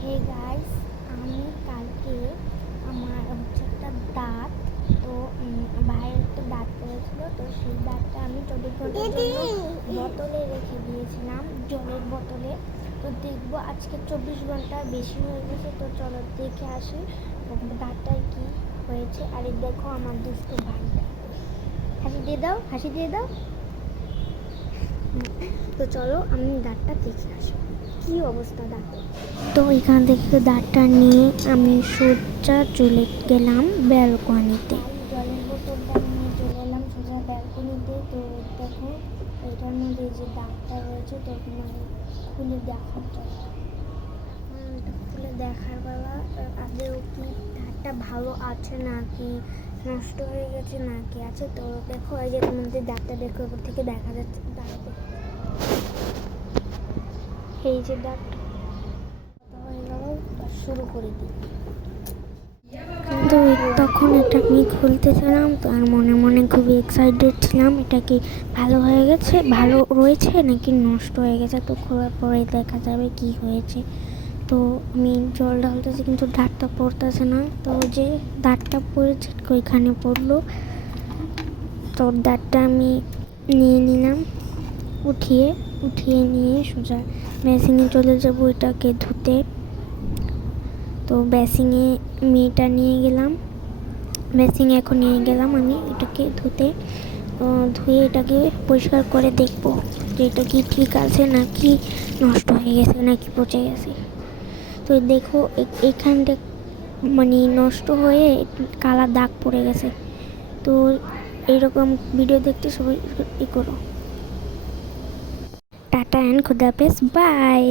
Hey guys, আমি কালকে আমার হচ্ছে একটা দাঁত, তো ভাইয়ের একটা দাঁত পড়েছিল, তো সেই দাঁতটা আমি 24 ঘন্টার জন্য বোতলে রেখে দিয়েছিলাম, জলের বোতলে। তো দেখবো আজকে 24 ঘন্টা বেশি হয়ে গেছে, তো চলো দেখে আসি দাঁতটার কি হয়েছে। আর এই দেখো আমার দুষ্ট ভাইটা, হাসি দিয়ে দাও, হাসি দিয়ে দাও। তো চলো আমি দাঁতটা দেখে আসি কি অবস্থা দাঁত। তো এখান থেকে দাঁতটা নিয়ে আমি সোজা চলে গেলাম ব্যালকনিতে, জলের বোতলটা নিয়ে চলে এলাম সোজা ব্যালকনিতে। তো দেখো এটার মধ্যে যে দাঁতটা রয়েছে, তো খুলে দেখার দরকার, খুলে দেখার বেলা আদৌ কি দাঁতটা ভালো আছে নাকি নষ্ট হয়ে গেছে নাকি আছে। তো দেখো এই যে তোমাদের দাঁতটা দেখো, উপর থেকে দেখা যাচ্ছে দাঁড়াতে, এই যে দাঁতটা হয়ে গেল। শুরু করে দিই। কিন্তু তখন এটা আমি খুলতেছিলাম, তো আর মনে মনে খুবই এক্সাইটেড ছিলাম, এটা কি ভালো হয়ে গেছে, ভালো রয়েছে নাকি নষ্ট হয়ে গেছে। তো খোলার পরে দেখা যাবে কি হয়েছে। তো আমি জল ঢালতেছি কিন্তু দাঁতটা পড়তেছে না, তো যে দাঁতটা পড়েছে ওইখানে পড়লো। তো দাঁতটা আমি নিয়ে নিলাম, উঠিয়ে নিয়ে সোজা বেসিনে চলে যাবো এটাকে ধুতে। তো বেসিনে মেয়েটা নিয়ে গেলাম, বেসিনে এখন নিয়ে গেলাম আমি এটাকে ধুতে। ধুয়ে এটাকে পরিষ্কার করে দেখবো যে এটা কি ঠিক আছে নাকি নষ্ট হয়ে গেছে নাকি পচে গেছে। তো দেখো এখানটা মানে নষ্ট হয়ে কালা দাগ পড়ে গেছে। তো এইরকম ভিডিও দেখতে সবাই ই করো। টাটা অ্যান্ড খুদাহাফেজ, বাই।